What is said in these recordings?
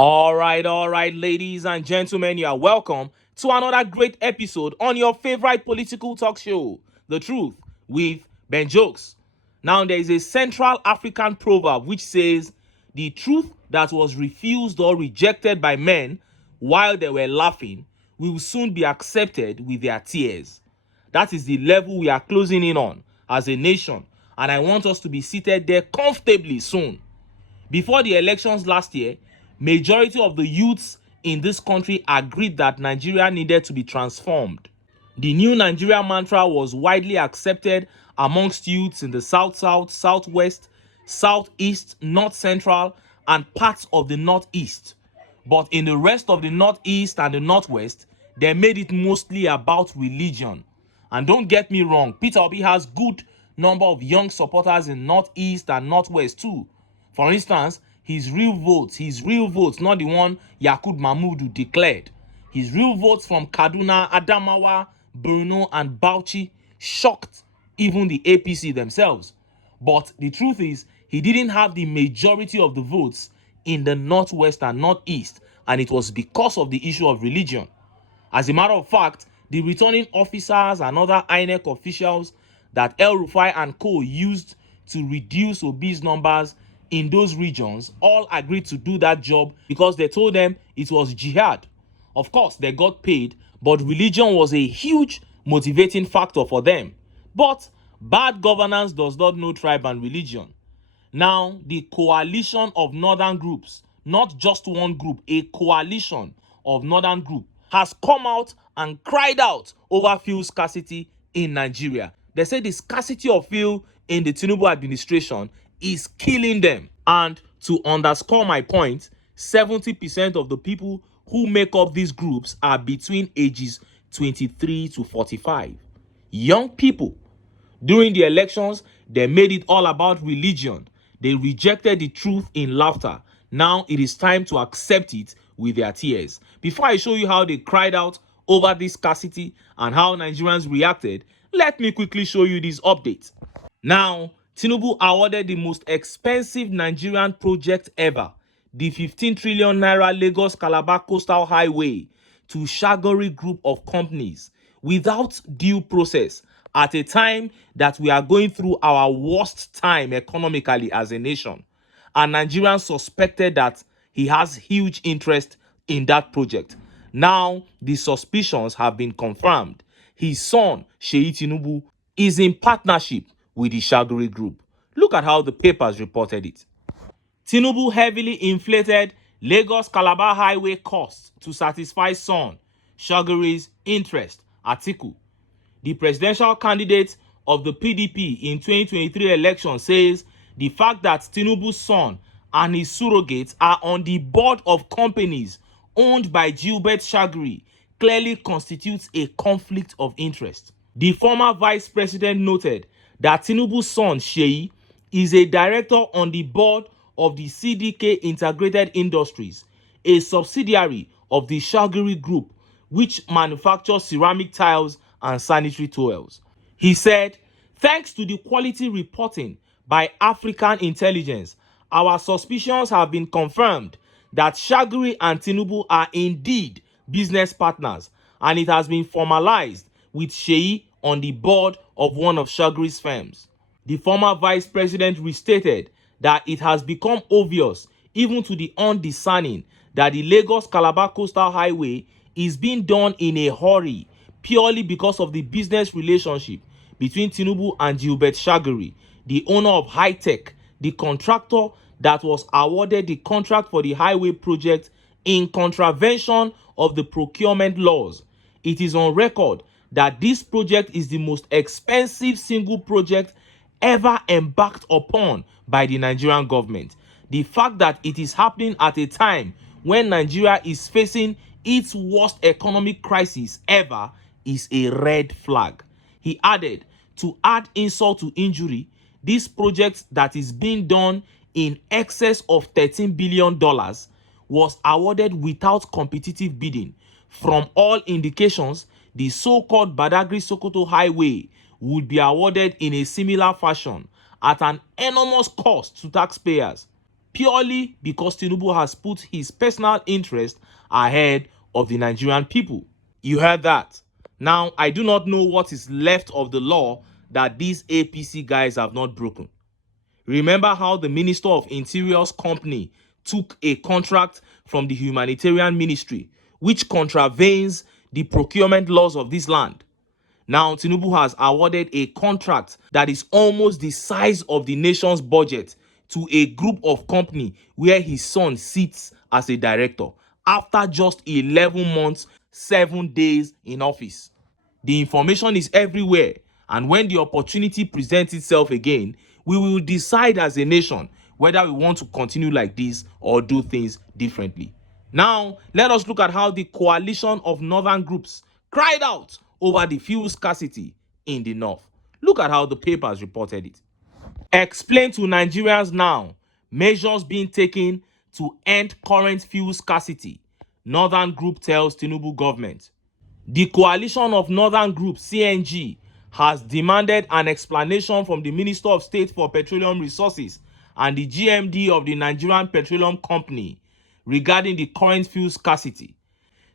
All right, ladies and gentlemen, you are welcome to another great episode on your favorite political talk show, The Truth, with Ben Jokes. Now, there is a Central African proverb which says, the truth that was refused or rejected by men while they were laughing will soon be accepted with their tears. That is the level we are closing in on as a nation, and I want us to be seated there comfortably soon. Before the elections last year, majority of the youths in this country agreed that Nigeria needed to be transformed. The new Nigeria mantra was widely accepted amongst youths in the South-South, Southwest, Southeast, North Central, and parts of the Northeast. But in the rest of the Northeast and the Northwest, they made it mostly about religion. And don't get me wrong, Peter Obi has good number of young supporters in Northeast and Northwest too. For instance, his real votes, not the one Yakub Mahmoud declared. His real votes from Kaduna, Adamawa, Borno, and Bauchi shocked even the APC themselves. But the truth is, he didn't have the majority of the votes in the Northwest and Northeast, and it was because of the issue of religion. As a matter of fact, the returning officers and other INEC officials that El Rufai and co used to reduce obese numbers in those regions all agreed to do that job because they told them it was jihad. Of course, they got paid, but religion was a huge motivating factor for them. But bad governance does not know tribe and religion. Now, the coalition of northern groups, not just one group, a coalition of northern groups, has come out and cried out over fuel scarcity in Nigeria. They say the scarcity of fuel in the TINUBU administration is killing them. And to underscore my point, 70% of the people who make up these groups are between ages 23 to 45. Young people. During the elections, they made it all about religion. They rejected the truth in laughter. Now it is time to accept it with their tears. Before I show you how they cried out over this scarcity and how Nigerians reacted, let me quickly show you this update. Now, TINUBU awarded the most expensive Nigerian project ever, the 15 trillion naira Lagos Calabar Coastal Highway, to Shagori Group of companies without due process at a time that we are going through our worst time economically as a nation. And Nigerians suspected that he has huge interest in that project. Now, the suspicions have been confirmed. His son, SEYI TINUBU, is in partnership with the Shagori Group. Look at how the papers reported it. TINUBU heavily inflated Lagos Calabar Highway costs to satisfy son, Shagori's interest, ATIKU. The presidential candidate of the PDP in 2023 election says the fact that TINUBU's son and his surrogates are on the board of companies owned by Gilbert Shagori clearly constitutes a conflict of interest. The former vice president noted that TINUBU's son, SEYI, is a director on the board of the CDK Integrated Industries, a subsidiary of the Shagori Group, which manufactures ceramic tiles and sanitary towels. He said, thanks to the quality reporting by African intelligence, our suspicions have been confirmed that Shagori and TINUBU are indeed business partners, and it has been formalized with SEYI on the board of one of Shagori's firms. The former vice president restated that it has become obvious, even to the undiscerning, that the Lagos Calabar Coastal Highway is being done in a hurry purely because of the business relationship between TINUBU and Gilbert Shagori, the owner of High Tech, the contractor that was awarded the contract for the highway project in contravention of the procurement laws. It is on record that this project is the most expensive single project ever embarked upon by the Nigerian government. The fact that it is happening at a time when Nigeria is facing its worst economic crisis ever is a red flag. He added, to add insult to injury, this project that is being done in excess of $13 billion was awarded without competitive bidding. From all indications, the so-called Badagry-Sokoto Highway would be awarded in a similar fashion at an enormous cost to taxpayers. purely because Tinubu has put his personal interest ahead of the Nigerian people. You heard that. Now, I do not know what is left of the law that these APC guys have not broken. Remember how the Minister of Interior's company took a contract from the humanitarian ministry, which contravenes the procurement laws of this land. Now, Tinubu has awarded a contract that is almost the size of the nation's budget to a group of company where his son sits as a director after just 11 months, 7 days in office. The information is everywhere, and when the opportunity presents itself again, we will decide as a nation whether we want to continue like this or do things differently. Now, let us look at how the coalition of northern groups cried out over the fuel scarcity in the north. Look at how the papers reported it. Explain to Nigerians now measures being taken to end current fuel scarcity. Northern group tells Tinubu government. The coalition of northern group CNG has demanded an explanation from the Minister of State for Petroleum Resources and the GMD of the Nigerian Petroleum Company regarding the current fuel scarcity.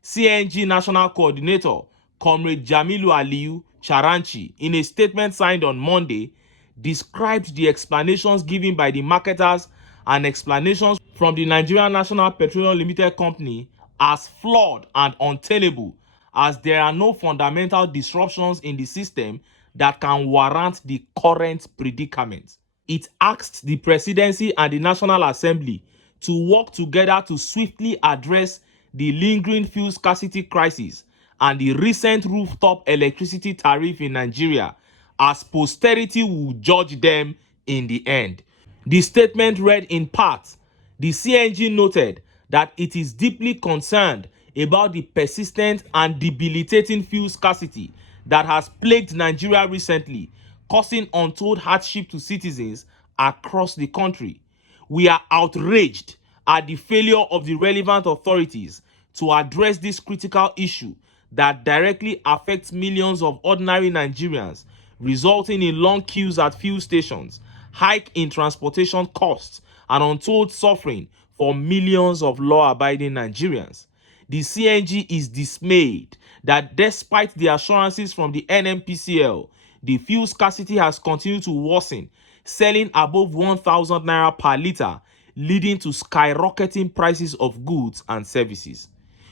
CNG National Coordinator Comrade Jamilu Aliyu Charanchi, in a statement signed on Monday, described the explanations given by the marketers and explanations from the Nigerian National Petroleum Limited Company as flawed and untenable, as there are no fundamental disruptions in the system that can warrant the current predicament. It asked the Presidency and the National Assembly to work together to swiftly address the lingering fuel scarcity crisis and the recent rooftop electricity tariff in Nigeria, as posterity will judge them in the end. The statement read in part, the CNG noted that it is deeply concerned about the persistent and debilitating fuel scarcity that has plagued Nigeria recently, causing untold hardship to citizens across the country. We are outraged at the failure of the relevant authorities to address this critical issue that directly affects millions of ordinary Nigerians, resulting in long queues at fuel stations, hike in transportation costs, and untold suffering for millions of law-abiding Nigerians. The CNG is dismayed that despite the assurances from the NMPCL, the fuel scarcity has continued to worsen, selling above 1,000 naira per litre, leading to skyrocketing prices of goods and services.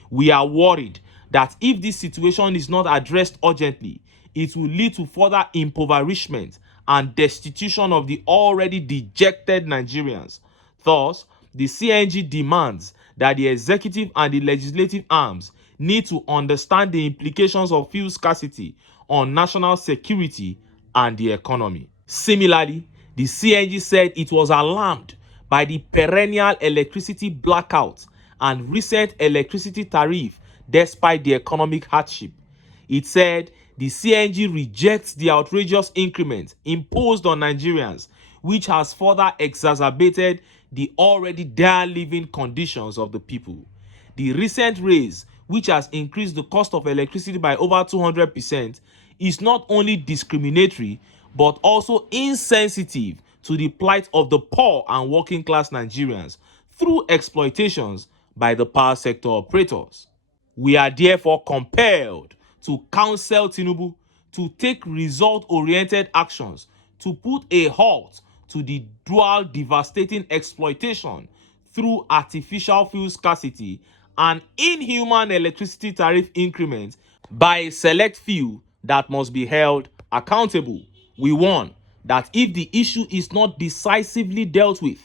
We are worried that if this situation is not addressed urgently, it will lead to further impoverishment and destitution of the already dejected Nigerians. Thus, the CNG demands that the executive and the legislative arms need to understand the implications of fuel scarcity on national security and the economy. Similarly, the CNG said it was alarmed by the perennial electricity blackout and recent electricity tariff despite the economic hardship. It said the CNG rejects the outrageous increment imposed on Nigerians, which has further exacerbated the already dire living conditions of the people. The recent raise, which has increased the cost of electricity by over 200%, is not only discriminatory but also insensitive to the plight of the poor and working class Nigerians through exploitations by the power sector operators. We are therefore compelled to counsel Tinubu to take result-oriented actions to put a halt to the dual devastating exploitation through artificial fuel scarcity and inhuman electricity tariff increments by a select few that must be held accountable. We warn that if the issue is not decisively dealt with,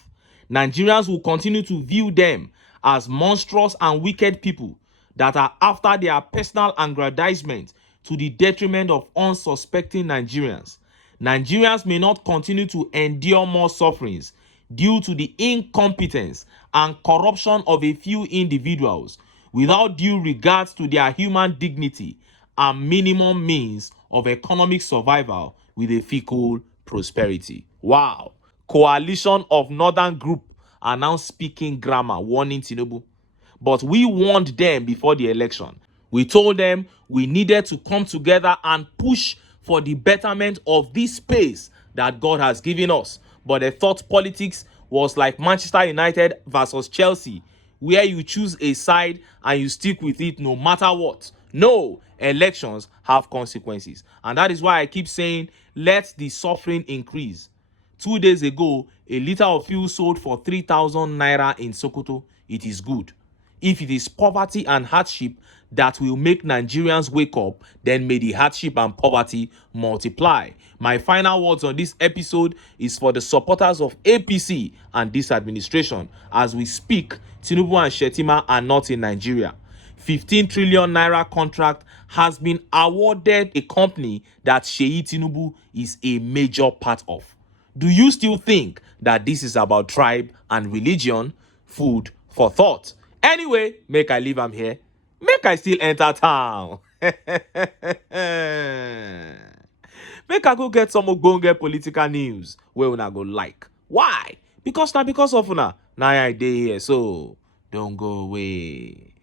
Nigerians will continue to view them as monstrous and wicked people that are after their personal aggrandizement to the detriment of unsuspecting Nigerians. Nigerians may not continue to endure more sufferings due to the incompetence and corruption of a few individuals without due regards to their human dignity and minimum means of economic survival with a fecal prosperity. Wow. Coalition of Northern Group are now speaking grammar, warning Tinubu. But we warned them before the election. We told them we needed to come together and push for the betterment of this space that God has given us. But they thought politics was like Manchester United versus Chelsea, where you choose a side and you stick with it no matter what. No, elections have consequences. And that is why I keep saying, let the suffering increase. 2 days ago, a liter of fuel sold for 3,000 naira in Sokoto. It is good. If it is poverty and hardship that will make Nigerians wake up, then may the hardship and poverty multiply. My final words on this episode is for the supporters of APC and this administration. As we speak, Tinubu and Shetima are not in Nigeria. 15 trillion naira contract has been awarded a company that SEYI TINUBU is a major part of. Do you still think that this is about tribe and religion? Food for thought. Anyway, make I leave am here. Make I still enter town. Make I go get some ogbonge political news wey una go like. Why? Because of una. Now I dey here, so don't go away.